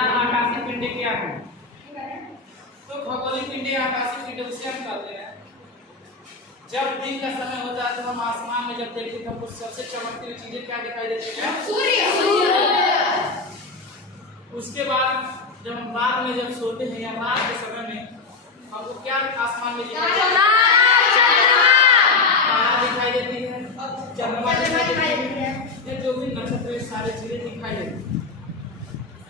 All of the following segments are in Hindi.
चार आकाशीय पिंड क्या है? तो खगोलीय पिंड आकाशीय पिंड उसे हम कहते हैं। जब दिन का समय होता है तो हम आसमान में जब देखते हैं तो हमको सबसे चमकती हुई चीजें क्या दिखाई देती है? सूर्य। उसके बाद जब हम रात में जब सोते हैं या रात के समय में हमको क्या आसमान में दिखाई देती है? तारा दिखाई देती है, चंद्रमा दिखाई देती है, ये जो भी नक्षत्र सारे चीजें दिखाई देती है।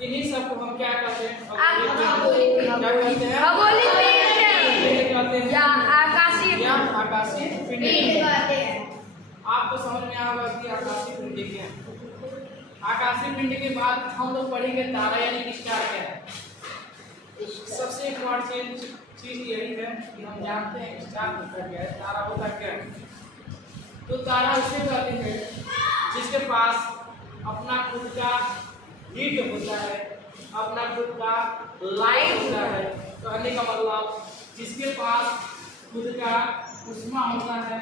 इन्हीं सबको हम क्या कहते हैं? आकाशीय पिंड कहते हैं। आपको समझ में आएगा कि आकाशीय पिंड क्या है। आकाशीय पिंड के बाद हम लोग पढ़ेंगे तारा यानी कि स्टार क्या है। सबसे इम्पोर्टेंट चीज यही है कि हम जानते हैं स्टार होता क्या है, तारा होता क्या है। तो तारा उसे कहते हैं जिसके पास अपना खुद का हीट होता है, अपना खुद का लाइट होता है। कहने का मतलब जिसके पास खुद का उष्मा होता है,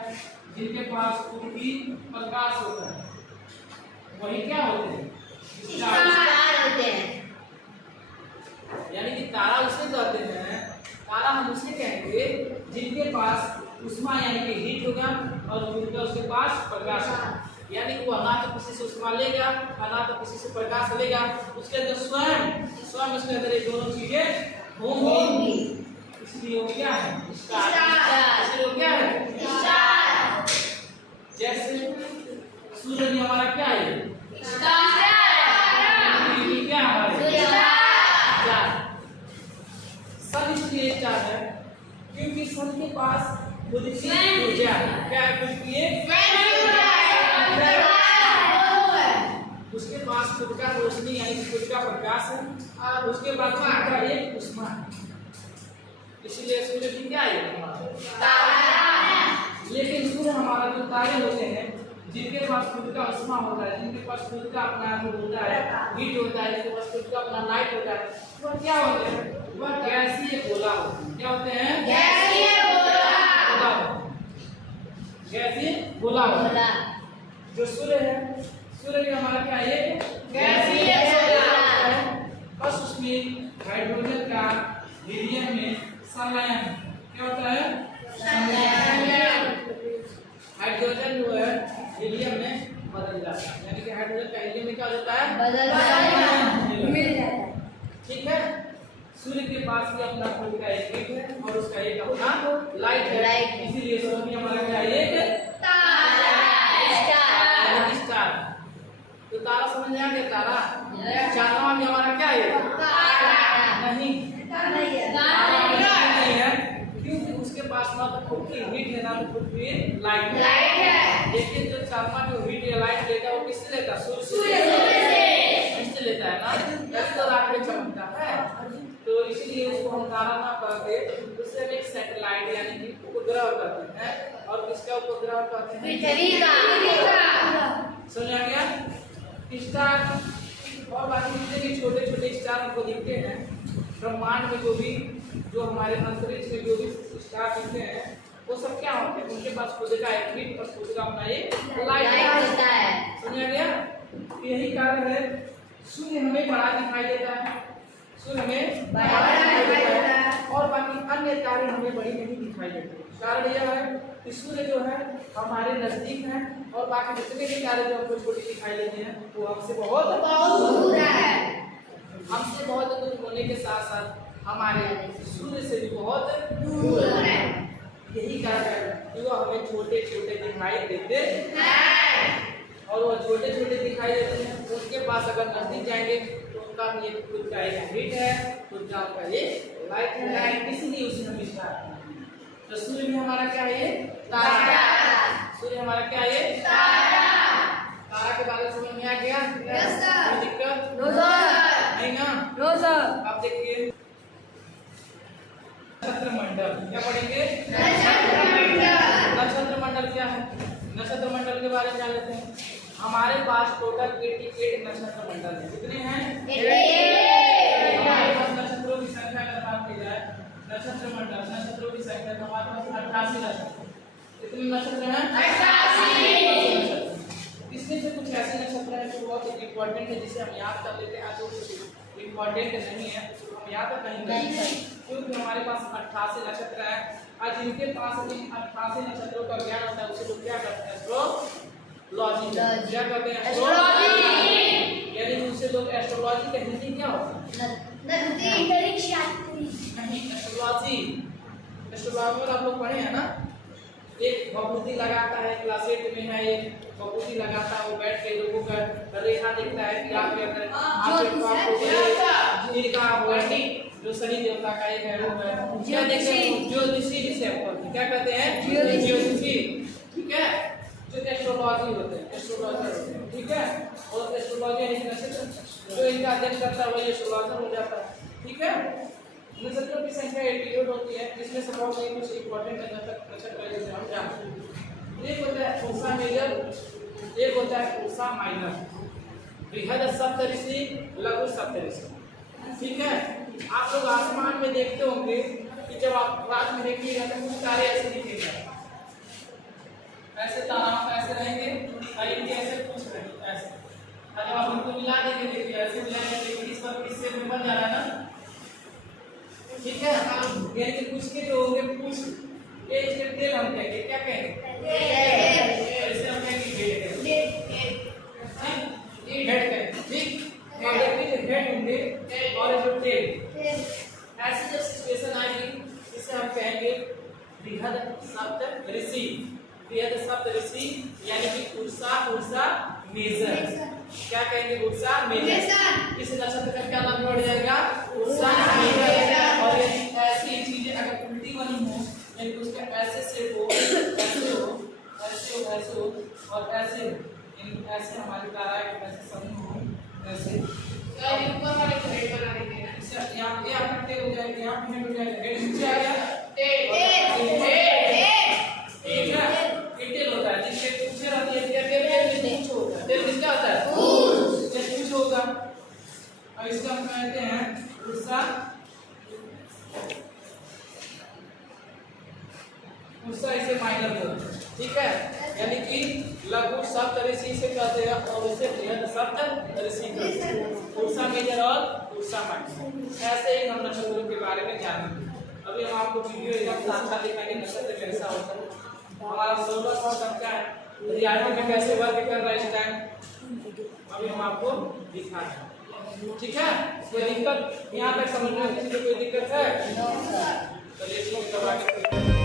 जिनके पास खुद की प्रकाश होता है, वही क्या होते हैं? स्टार होते हैं। यानी कि तारा उसे कहते हैं, तारा हम उसे कहेंगे जिनके पास उष्मा यानी कि हीट होगा और खुद का उसके पास प्रकाश होगा। यानी कि वो ना तो किसी से उष्मा लेगा ना तो किसी से प्रकाश लेगा, उसके अंदर स्वयं उसके अंदर ये दोनों चीजें होंगी। इसलिए वो क्या है? स्टार। इसलिए वो क्या है? स्टार। जैसे सूर्य भी हमारा क्या है? स्टार। क्या हमारे स्टार। सन इसलिए स्टार है क्योंकि सन के पास खुद की ऊर्जा है। क्या है? खुद की उसके पास खुद का रोशनी यानी खुद का प्रकाश है और उसके बाद खुद का एक उष्मा है। इसलिए सूर्य की क्या है? तारा। लेकिन सूर्य हमारा जो तारे होते हैं जिनके पास खुद का उष्मा होता है, जिनके पास खुद का अपना जो होता है हीट होता है, जिनके पास खुद का अपना लाइट होता है, वह क्या होते हैं? वह गैसीय गोला होते हैं। क्या होते हैं? गैसीय गोला। गैसीय गोला होता है। जो सूर्य है, सूर्य भी हमारा क्या है? गैसीय गोला है। बस उसमें हाइड्रोजन का हीलियम में संलयन क्या होता है? संलयन। हाइड्रोजन जो है हीलियम में बदल जाता है, यानी कि हाइड्रोजन का हीलियम में क्या हो जाता है? बदल जाता है। ठीक है। सूर्य के पास भी अपना खुद का एक हीट है और उसका एक अपना लाइट है। इसीलिए सूर्य हमारा क्या है? एक तारा। स्टार। तो तारा समझ में आ गया? तारा। चंद्रमा भी हमारा क्या है? तारा। नहीं है क्योंकि उसके पास ना तो खुद की हीट है ना तो खुद की लाइट है। लेकिन जो चंद्रमा जो हीट या लाइट लेता है वो किससे लेता है? सूर्य से। इससे लेता है ना, तो रात में चमकता है। तो इसीलिए उसको हम तारा ना कहते, उससे एक सैटेलाइट यानी कि उपग्रह कहते हैं। और किसका उपग्रह कहते हैं? पृथ्वी का। समझ आ गया? स्टार और बाकी जितने भी छोटे छोटे स्टार हमको दिखते हैं ब्रह्मांड में, जो हमारे अंतरिक्ष में जो भी स्टार दिखते हैं वो सब क्या होते हैं? उनके पास खुद का एक हीट और खुद का अपना एक लाइट होता है। समझ आ गया? यही कारण है सूर्य हमें बड़ा दिखाई देता है, सूर्य हमें बड़ा दिखाई देता है और बाकी अन्य तारे हमें बड़ी नहीं दिखाई देते। कारण यह है कि सूर्य जो है हमारे नजदीक है और बाकी जितने भी तारे जो हमको छोटे दिखाई देते हैं वो हमसे बहुत दूर है। हमसे बहुत दूर होने के साथ साथ हमारे सूर्य से भी बहुत दूर है। यही कारण है कि वो हमें छोटे छोटे दिखाई देते हैं और वो छोटे छोटे दिखाई देते हैं। उनके पास अगर नजदीक जाएंगे तो उनका ये खुद का एक हीट है, खुद का उनका ये लाइट है, इसलिए उसे हम स्टार। तो सूर्य भी हमारा क्या है? तारा। सूर्य हमारा क्या है? तारा। तारा के बारे में समझ में आ गया? कोई दिक्कत? नहीं ना? No sir. आप देखिए नक्षत्र मंडल क्या पढ़ेंगे? नक्षत्र मंडल। नक्षत्र मंडल क्या है? नक्षत्र मंडल के बारे में जान लेते हैं। हमारे पास टोटल 88 नक्षत्र मंडल है। कितने हैं? 88। हमारे पास नक्षत्रों की संख्या अगर बात की जाए, नक्षत्र मंडल नक्षत्रों की संख्या तो हमारे पास 88 नक्षत्र। कितने नक्षत्र हैं? 88। इसमें से कुछ ऐसे नक्षत्र हैं जो बहुत इम्पोर्टेंट है जिसे हम याद कर लेते हैं तो इम्पोर्टेंट नहीं है, उसको हम याद नहीं करेंगे क्योंकि हमारे पास 88 नक्षत्र है। आज जिनके पास इन 88 नक्षत्रों का ज्ञान होता है उसे लोग क्या करते हैं? एस्ट्रोलॉजी। क्या कहते हैं? एस्ट्रोलॉजी। यानी उनसे लोग एस्ट्रोलॉजी का हिंदी क्या होता है? नहीं, एस्ट्रोलॉजी। एस्ट्रोलॉजी आप लोग पढ़े हैं ना? एक भभूति लगाता है, क्लास 8 में है, एक भभूति लगाता है, वो बैठ के लोगों का रेखा देखता है कि आप क्या करें, जो शनि देवता का एक है वो है ज्योतिषी जिसे क्या कहते हैं? ज्योतिषी। ठीक है, जो एस्ट्रोलॉजी होते हैं, एस्ट्रोलॉजर होते हैं। ठीक है, और एस्ट्रोलॉजी जो इनका अध्ययन करता है वही एस्ट्रोलॉजर हो जाता है। ठीक है, नक्षत्रों की संख्या 88 होती है, जिसमें से बहुत कुछ इंपॉर्टेंट नक्षत्र जैसे हम जानते हैं। एक होता है पूर्वा मेजर, एक होता है पूर्वा माइनर, बृहद सप्तऋषि, लघु सप्तऋषि। ठीक है, आप लोग आसमान में देखते होंगे कि जब आप रात में देखिएगा तो कुछ तारे ऐसे दिखेंगे, ऐसे ताराओं ऐसे रहेंगे और इनके ऐसे कुछ रहेंगे ऐसे। अगर आप उनको मिला देंगे, देखिए ऐसे मिलाएंगे, इस पर किससे बन जा रहा है ना? ठीक है, आप यानी कि कुछ के जो होंगे कुछ ये इसके टेल हम कहेंगे, क्या कहेंगे? ऐसे हम कहेंगे हेड कहेंगे। ठीक, और देखिए हेड होंगे और जो टेल, ऐसे जब सिचुएशन आएगी इसे हम कहेंगे बृहद सप्तऋषि। बृहद सप्तऋषि यानी कि उर्सा मेजर। क्या कहेंगे? Ursa Major. इस नक्षत्र का क्या नाम बढ़ जाएगा? Ursa Major. और यदि ऐसी चीजें अगर उल्टी बनी हो, यानी उसके ऐसे से हो, ऐसे हो, ऐसे हो, ऐसे हो और ऐसे हो, ऐसे हमारी तारा ऐसे समूह हो, ऐसे ऊपर वाले को हेड बना देंगे। यहाँ पे टेल हो जाएगा, यहाँ पे हेड हो जाएगा, हेड नीचे आ गया, टेल टेल होता है। जिसके पीछे रहती है क्या टेल पूंछ होता है। टेल किसका होता है? पूंछ होगा। और इसका हम कहते हैं उर्सा इसे माइनर होता है। ठीक है, यानी कि लघु सप्तऋषि से कहते हैं और इसे बृहद सप्तऋषि कहते हैं। उर्सा मेजर और उर्सा माइनर, ऐसे ही हम नक्षत्रों के बारे में जानेंगे। अभी हम आपको वीडियो एकदम साफ दिखाएंगे नक्षत्र कैसा होता है, हमारा सोलर सिस्टम क्या है, रियलिटी में कैसे वर्क कर रहा है इस टाइम, अभी हम आपको दिखा रहे हैं। ठीक है, कोई दिक्कत यहाँ तक समझ में किसी को कोई दिक्कत है? चलिए ठीक है।